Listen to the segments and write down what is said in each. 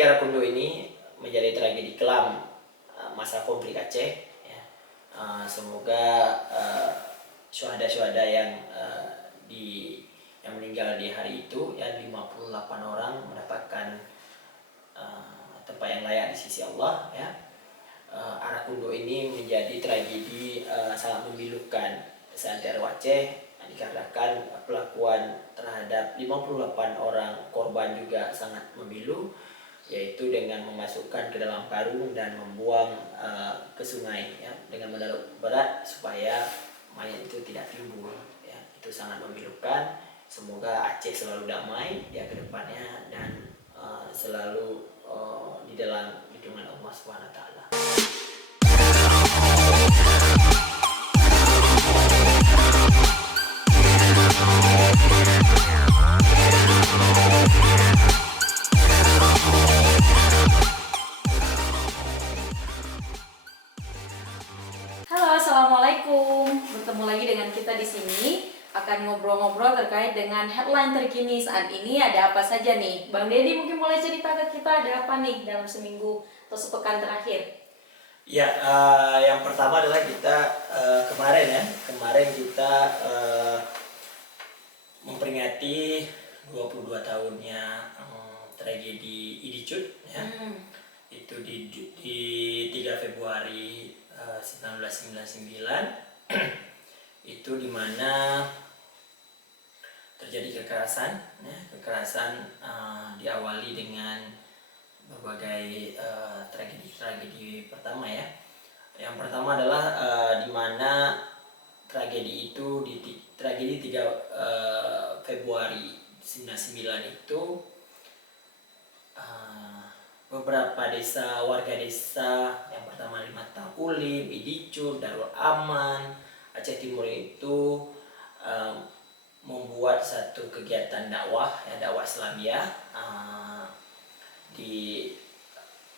Arakundo ini menjadi tragedi kelam masa konflik Aceh. Ya. Semoga syuhada-syuhada yang meninggal di hari itu, ya 58 orang mendapatkan tempat yang layak di sisi Allah. Ya. Arakundo ini menjadi tragedi sangat memilukan seantero Aceh, dikarenakan pelakuan terhadap 58 orang korban juga sangat memilu, yaitu dengan memasukkan ke dalam karung dan membuang ke sungai, ya, dengan menaruh berat supaya mayat itu tidak timbul. Ya, itu sangat memilukan. Semoga Aceh selalu damai ya ke depannya, dan selalu di dalam lindungan Allah SWT. Halo, assalamualaikum. Bertemu lagi dengan kita di sini, akan ngobrol-ngobrol terkait dengan headline terkini saat ini. Ada apa saja nih? Bang Deddy mungkin boleh cerita ke kita ada apa nih dalam seminggu atau sepekan terakhir? Ya, yang pertama adalah kita kemarin kita memperingati 22 tahunnya tragedi Idicud, ya. Itu di 3 Februari 1999 itu dimana terjadi kekerasan, ya. Kekerasan diawali dengan berbagai tragedi pertama, ya. Yang pertama adalah di mana tragedi 3 Februari 99 itu beberapa warga desa, yang pertama Limatan Ulim, Idicud, Darul Aman, Aceh Timur itu membuat satu kegiatan dakwah Islamiyah di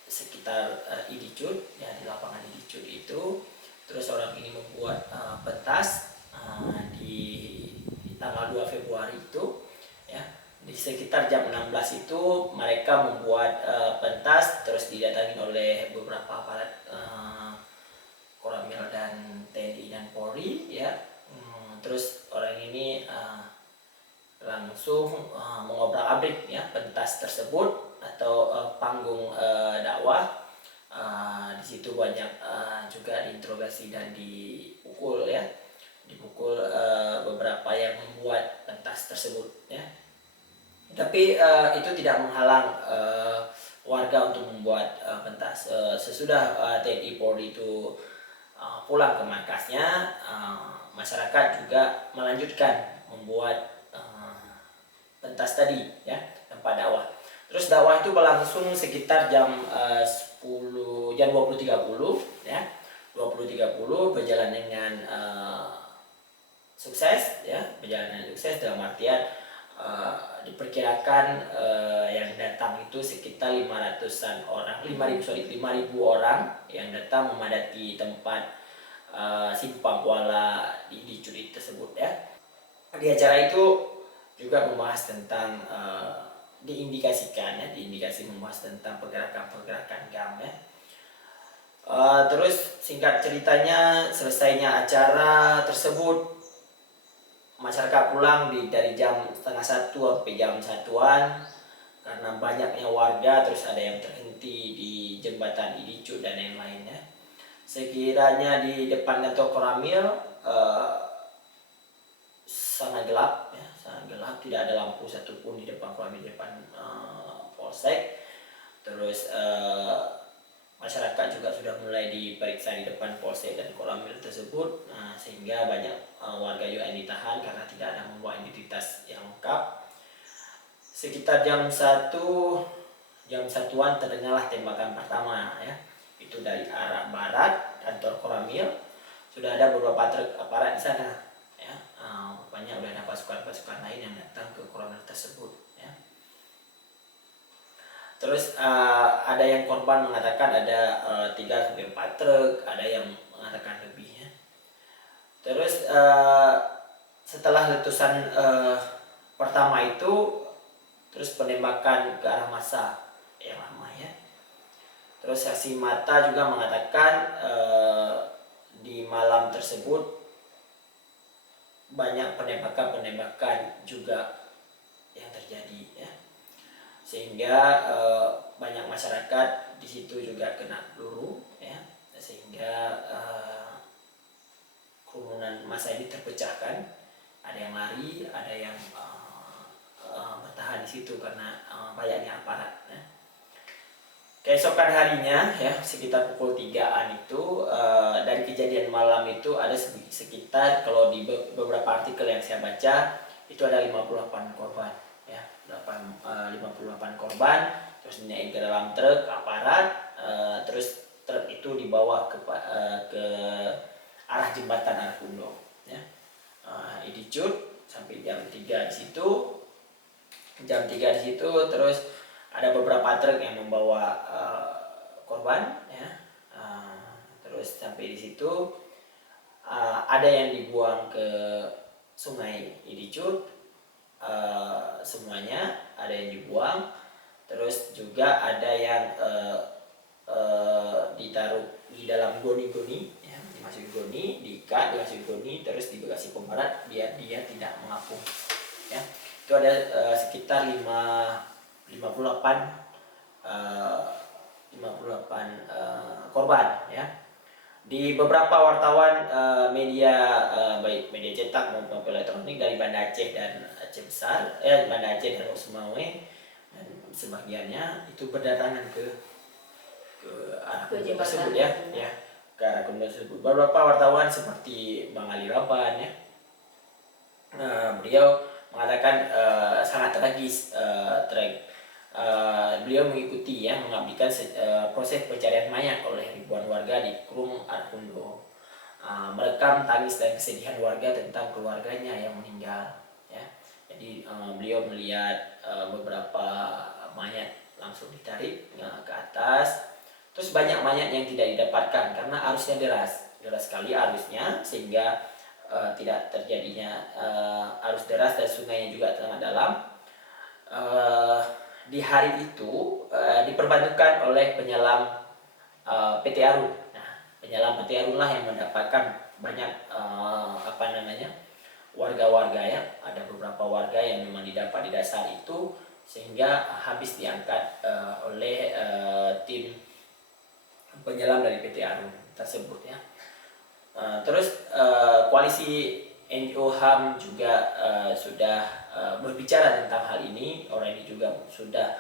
sekitar Idicud, ya, di lapangan Idicud itu. Terus orang ini membuat pentas di tanggal 2 Februari itu, ya. Di sekitar jam 16 itu mereka membuat pentas, terus didatangi oleh beberapa aparat Koramil dan TNI dan Polri, ya. Terus orang ini langsung mengobrak-abrik, ya, pentas tersebut atau panggung dakwah. Di situ banyak juga diinterogasi dan dipukul, ya. Dipukul beberapa yang membuat pentas tersebut, ya. Tapi itu tidak menghalang warga untuk membuat pentas. Sesudah TNI Polri itu pulang ke markasnya, masyarakat juga melanjutkan membuat pentas tadi, ya, tempat dakwah. Terus dakwah itu berlangsung sekitar jam 20.30, ya. 20.30 berjalan dengan sukses, ya. Berjalan dengan sukses dalam artian diperkirakan yang datang itu sekitar 500-an orang, 5.000 orang yang datang memadati tempat simpang kuala di Idicud tersebut, ya. Di acara itu juga membahas tentang diindikasi membahas tentang pergerakan GAM, ya. Terus singkat ceritanya, selesainya acara tersebut, masyarakat pulang dari jam setengah 1 sampai jam 1-an karena banyaknya warga. Terus ada yang terhenti di jembatan Idicud dan yang lainnya. Sekiranya di depan kantor Koramil sangat gelap, ya, sangat gelap, tidak ada lampu satupun di depan Koramil, di depan polsek. Terus masyarakat juga sudah mulai diperiksa di depan polsek dan Koramil tersebut, sehingga banyak warga juga yang ditahan karena tidak ada membawa identitas yang lengkap. Sekitar jam 1-an terdengarlah tembakan pertama, ya. Itu dari arah barat kantor Koramil. Sudah ada beberapa truk aparat di sana, ya. Rupanya sudah ada pasukan-pasukan lain yang datang ke Koramil tersebut, ya. Terus ada yang korban mengatakan ada 3-4 truk, ada yang mengatakan lebih, ya. Terus setelah letusan pertama itu, terus penembakan ke arah massa yang ramai, Terus saksi mata juga mengatakan di malam tersebut banyak penembakan juga yang terjadi ya, sehingga banyak masyarakat di situ juga kena peluru ya, sehingga kerumunan massa ini terpecahkan, ada yang lari, ada yang bertahan di situ karena banyaknya aparat ya. Keesokan harinya ya sekitar pukul 3-an itu dari kejadian malam itu ada sekitar, kalau di beberapa artikel yang saya baca itu ada 58 korban ya, 58 korban, terus dinaik ke dalam truk aparat, terus truk itu dibawa ke arah jembatan Arakundo ya. Dicut sampai jam 3 di situ. Terus ada beberapa truk yang membawa korban ya. Terus sampai di situ ada yang dibuang ke sungai Idicut, semuanya ada yang dibuang. Terus juga ada yang ditaruh di dalam goni-goni ya, dimasuki goni, diikat, dimasuki goni, terus dibagasi pemberat biar dia tidak mengapung ya. Itu ada sekitar 58 korban ya. Di beberapa wartawan media baik media cetak maupun elektronik dari Banda Aceh dan Aceh Besar Banda Aceh dan Sumawe dan sebagiannya itu berdatangan ke arah Kundo tersebut ya, ke arah Kundo tersebut. Beberapa wartawan seperti Bang Ali Raban ya, beliau mengatakan sangat tragis, beliau mengikuti ya, mengabdikan proses pencarian mayat oleh ribuan warga di Krung Arakundo, merekam tangis dan kesedihan warga tentang keluarganya yang meninggal ya. Jadi beliau melihat beberapa mayat langsung ditarik ke atas, terus banyak mayat yang tidak didapatkan karena arusnya deras sekali arusnya, sehingga tidak terjadinya arus deras dan sungainya juga sangat dalam. Di hari itu diperbantukan oleh penyelam PT Arun. Nah, penyelam PT Arun lah yang mendapatkan banyak warga-warga ya. Ada beberapa warga yang memang didapat di dasar itu, sehingga habis diangkat oleh tim penyelam dari PT Arun tersebut ya. Terus koalisi NGO HAM juga sudah berbicara tentang hal ini. Orang ini juga sudah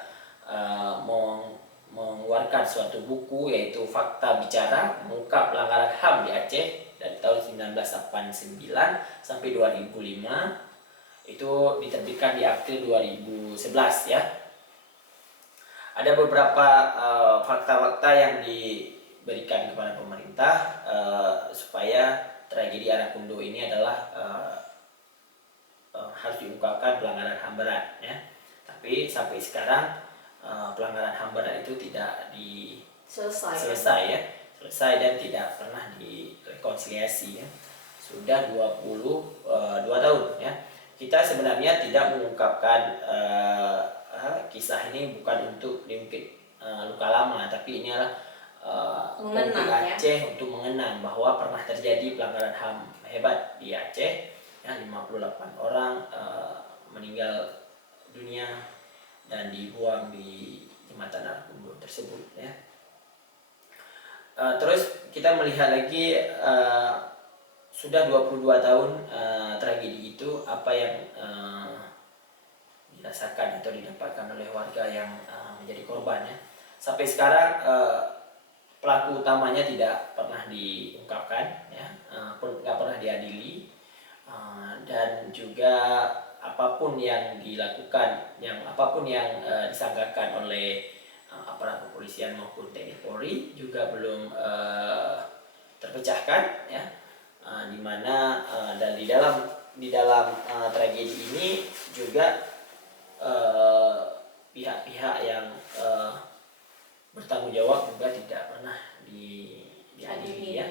mengeluarkan suatu buku yaitu Fakta Bicara Mengungkap Pelanggaran HAM di Aceh dari tahun 1989 sampai 2005. Itu diterbitkan di April 2011 ya. Ada beberapa fakta-fakta yang diberikan kepada pemerintah supaya tragedi Arakundo ini adalah harus diungkapkan pelanggaran HAM berat ya. Tapi sampai sekarang pelanggaran HAM berat itu tidak selesai dan tidak pernah direkonsiliasi ya. Sudah 22 tahun ya. Kita sebenarnya tidak mengungkapkan kisah ini bukan untuk diungkit luka lama, tapi ini adalah untuk Aceh ya? Untuk mengenang bahwa pernah terjadi pelanggaran HAM hebat di Aceh ya, 58 orang meninggal dunia dan dibuang di jembatan Arakundo tersebut ya. Terus kita melihat lagi sudah 22 tahun tragedi itu, apa yang dirasakan atau didapatkan oleh warga yang menjadi korban ya. Sampai sekarang pelaku utamanya tidak pernah diungkapkan ya, nggak pernah diadili, dan juga apapun yang dilakukan, apapun yang disangkakan oleh aparat kepolisian maupun TNI Polri juga belum terpecahkan ya. Dimana dan di dalam tragedi ini juga pihak-pihak yang bertanggung jawab juga tidak pernah diadili ya.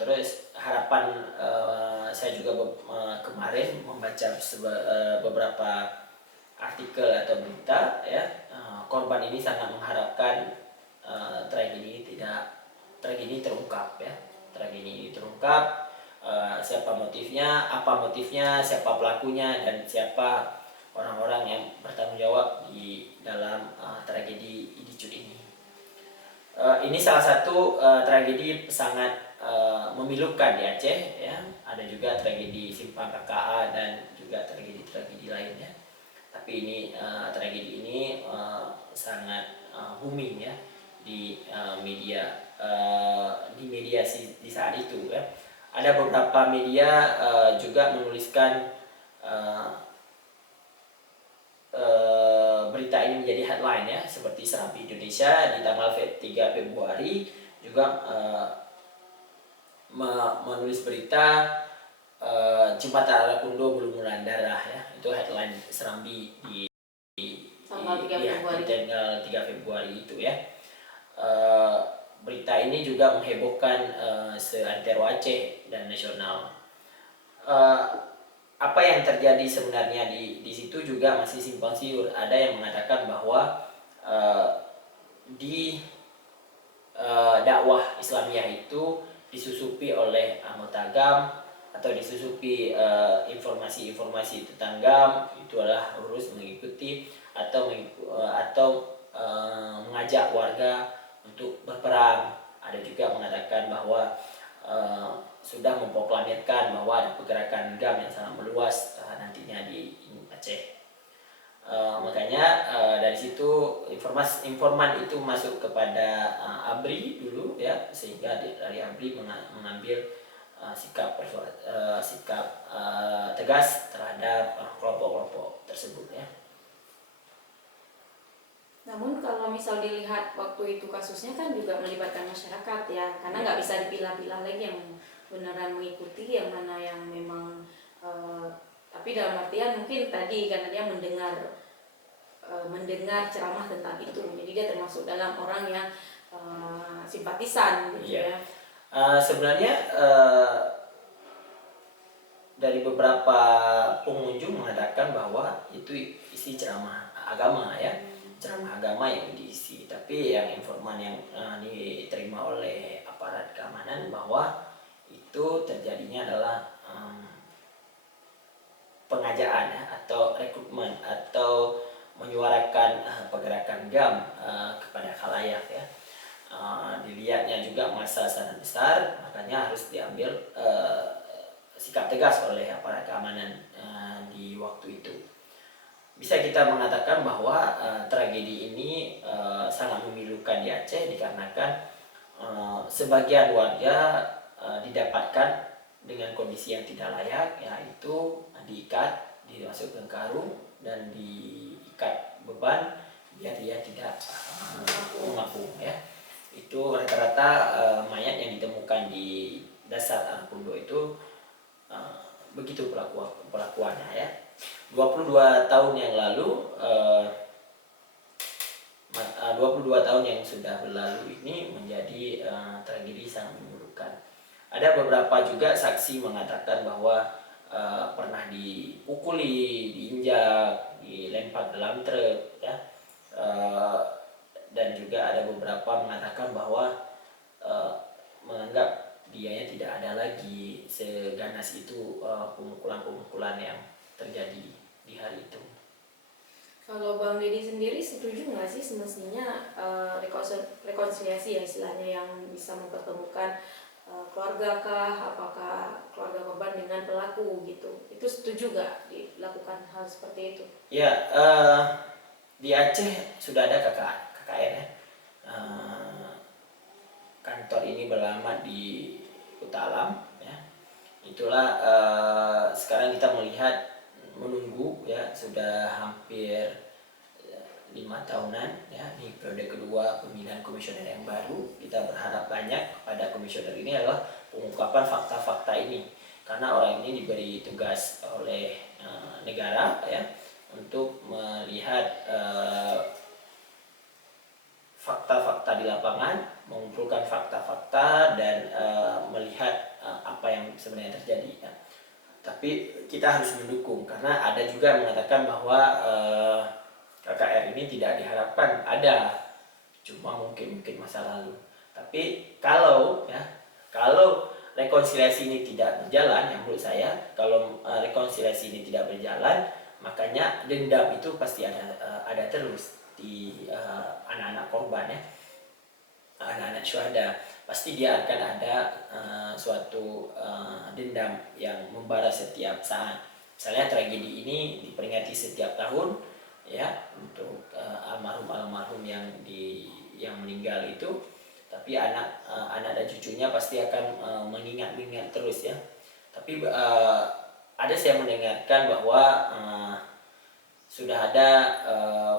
Terus harapan saya juga kemarin membaca beberapa artikel atau berita ya, korban ini sangat mengharapkan tragedi ini terungkap ya. Tragedi ini terungkap, siapa motifnya, apa motifnya, siapa pelakunya, dan siapa orang-orang yang bertanggung jawab di dalam tragedi Idijut ini. Ini salah satu tragedi sangat memilukan di Aceh ya. Ada juga tragedi Simpang KKA dan juga tragedi-tragedi lainnya. Tapi ini tragedi ini sangat booming ya di media di saat itu ya. Ada beberapa media juga menuliskan berita ini menjadi headline ya, seperti Serambi Indonesia di tanggal 3 Februari juga menulis berita Jembatan Arakundo berlumuran darah ya. Itu headline Serambi di tanggal 3 Februari. tanggal 3 Februari itu ya. Berita ini juga menghebohkan seantero Aceh dan nasional. Apa yang terjadi sebenarnya di situ juga masih simpang siur. Ada yang mengatakan bahwa di dakwah Islamiyah itu disusupi oleh anggota GAM atau disusupi informasi-informasi tentang GAM, itu adalah harus mengikuti atau mengajak warga untuk berperang. Ada juga mengatakan bahwa sudah memproklamirkan bahwa ada pergerakan GAM yang sangat meluas nantinya di Aceh. Makanya dari situ informan itu masuk kepada ABRI dulu ya, sehingga dari ABRI mengambil sikap tegas terhadap kelompok-kelompok tersebut ya. Namun kalau misal dilihat waktu itu kasusnya kan juga melibatkan masyarakat ya, karena nggak bisa dipilah-pilah lagi yang beneran mengikuti, yang mana yang memang tapi dalam artian mungkin tadi karena dia mendengar ceramah tentang itu, jadi dia termasuk dalam orang yang simpatisan gitu ya. Sebenarnya dari beberapa pengunjung mengatakan bahwa itu isi ceramah agama ya. Ceramah agama yang diisi, tapi yang informan yang diterima oleh aparat keamanan bahwa itu terjadinya adalah pengajaan ya, atau rekrutmen atau menyuarakan pergerakan GAM kepada khalayak ya. Dilihatnya juga massa sangat besar, makanya harus diambil sikap tegas oleh aparat keamanan di waktu itu. Bisa kita mengatakan bahwa tragedi ini sangat memilukan di Aceh dikarenakan sebagian warga didapatkan dengan kondisi yang tidak layak, yaitu diikat, dimasukkan karung dan diikat beban biar dia tidak mengapung ya. Itu rata-rata mayat yang ditemukan di dasar Arakundo itu begitu perlakuannya ya. 22 tahun yang lalu 22 tahun yang sudah berlalu ini menjadi tragedi sangat memilukan. Ada beberapa juga saksi mengatakan bahwa pernah dipukuli, diinjak, dilempar dalam truk ya. Dan juga ada beberapa mengatakan bahwa menganggap dianya tidak ada lagi seganas itu pemukulan-pemukulan yang terjadi di hari itu. Kalau Bang Deddy sendiri setuju nggak sih semestinya rekonsiliasi ya istilahnya, yang bisa mempertemukan keluarga kah, apakah keluarga korban dengan pelaku gitu, itu setuju nggak dilakukan hal seperti itu? Ya, di Aceh sudah ada KKN ya. Kantor ini beralamat di Kuta Alam ya. Itulah sekarang kita menunggu ya, sudah hampir 5 tahunan ya di periode kedua pemilihan komisioner yang baru. Kita berharap banyak kepada komisioner ini adalah pengungkapan fakta-fakta ini, karena orang ini diberi tugas oleh negara ya untuk melihat fakta-fakta di lapangan, mengumpulkan fakta-fakta dan melihat apa yang sebenarnya terjadi ya. Tapi kita harus mendukung, karena ada juga yang mengatakan bahwa KKR ini tidak diharapkan ada cuma mungkin masa lalu. Tapi kalau rekonsiliasi ini tidak berjalan, yang menurut saya kalau rekonsiliasi ini tidak berjalan, makanya dendam itu pasti ada terus di anak-anak korban ya, anak-anak syuhada. Pasti dia akan ada suatu dendam yang membara setiap saat. Misalnya tragedi ini diperingati setiap tahun ya, untuk almarhum yang meninggal itu, tapi anak dan cucunya pasti akan mengingat terus ya. Tapi ada saya mendengarkan bahwa sudah ada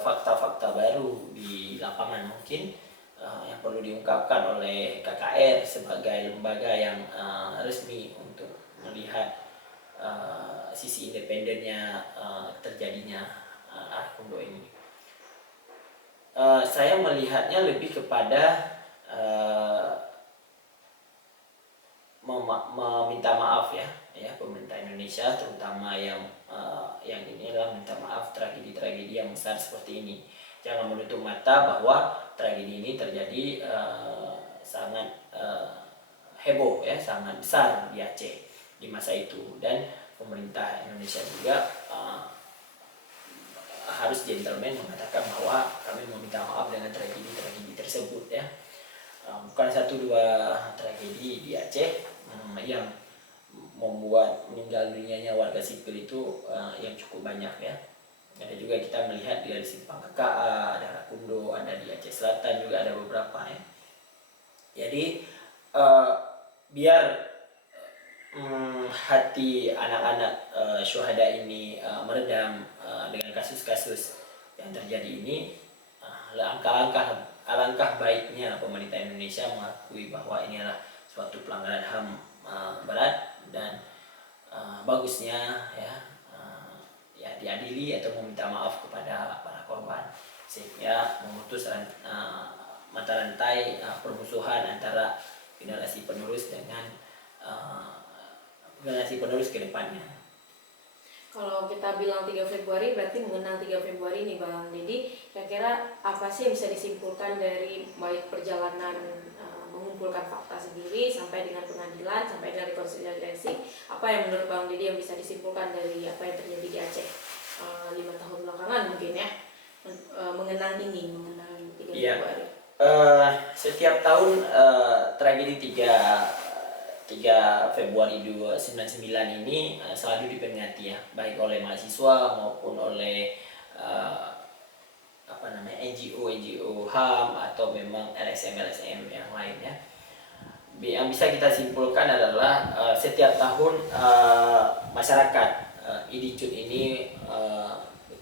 fakta-fakta baru di lapangan mungkin yang perlu diungkapkan oleh KKR sebagai lembaga yang resmi untuk melihat sisi independennya terjadinya Arakundo ini. Saya melihatnya lebih kepada meminta maaf ya pemerintah Indonesia, terutama yang inilah minta maaf tragedi-tragedi yang besar seperti ini. Jangan menutup mata bahwa tragedi ini terjadi sangat heboh ya, sangat besar di Aceh di masa itu, dan pemerintah Indonesia juga harus gentleman mengatakan bahwa kami meminta maaf dengan tragedi-tragedi tersebut ya. Bukan satu dua tragedi di Aceh yang membuat meninggal dunianya warga sipil itu yang cukup banyak ya. Ada juga kita melihat di Simpang KKA, ada Arakundo, ada di Aceh Selatan juga ada beberapa ya. Jadi biar hati anak-anak syuhada ini meredam dengan kasus-kasus yang terjadi ini, alangkah baiknya pemerintah Indonesia mengakui bahwa ini adalah suatu pelanggaran HAM berat, dan bagusnya ya diadili atau meminta maaf kepada para korban, sehingga memutus mata rantai permusuhan antara generasi penerus dengan generasi penerus ke depannya. Kalau kita bilang 3 Februari berarti mengenang 3 Februari nih Bang. Jadi kira-kira apa sih yang bisa disimpulkan dari baik perjalanan mengumpulkan fakta sendiri sampai dengan pengadilan, sampai dengan rekonsiliasi? Apa yang menurut Bang Dedi yang bisa disimpulkan dari apa yang terjadi di Aceh 5 tahun belakangan mungkin ya, mengenang 3 Februari? Setiap tahun tragedi 3 Februari 1999 ini selalu diperingati ya, baik oleh mahasiswa maupun oleh NGO HAM atau memang LSM yang lain ya. Yang bisa kita simpulkan adalah setiap tahun masyarakat Idijut ini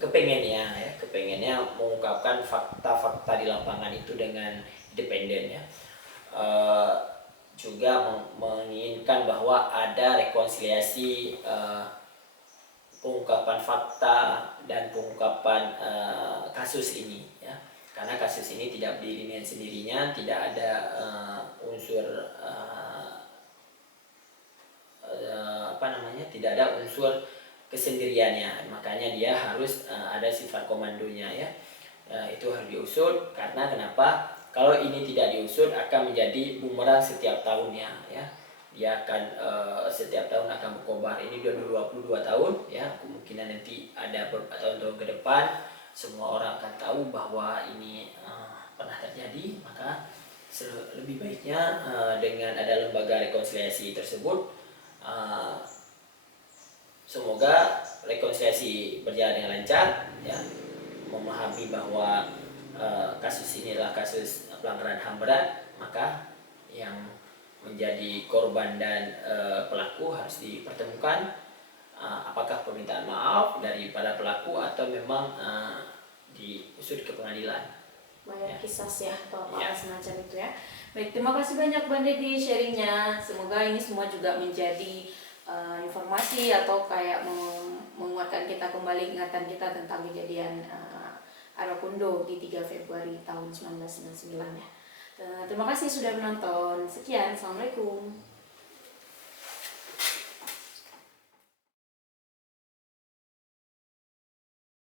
kepengennya mengungkapkan fakta-fakta di lapangan itu dengan independen ya. Juga menginginkan bahwa ada rekonsiliasi pengungkapan fakta dan pengungkapan kasus ini ya, karena kasus ini tidak berdiri dengan sendirinya, tidak ada unsur tidak ada unsur kesendiriannya, makanya dia harus ada sifat komandonya ya. Itu harus diusut, karena kenapa? Kalau ini tidak diusut akan menjadi bumerang setiap tahunnya ya. Dia akan setiap tahun akan berkobar. Ini 22 tahun ya, kemungkinan nanti ada beberapa tahun ke depan semua orang akan tahu bahwa ini pernah terjadi. Maka lebih baiknya dengan ada lembaga rekonsiliasi tersebut, semoga rekonsiliasi berjalan dengan lancar ya, memahami bahwa kasus ini adalah kasus pelanggaran HAM berat, maka yang menjadi korban dan pelaku harus dipertemukan, apakah permintaan maaf dari para pelaku atau memang diusut ke pengadilan. Banyak kisah ya atau apa semacam itu ya. Baik, terima kasih banyak Bang Dedi sharingnya. Semoga ini semua juga menjadi informasi atau kayak menguatkan kita kembali ingatan kita tentang kejadian Arakundo di 3 Februari tahun 1999 ya. Terima kasih sudah menonton. Sekian, Assalamualaikum.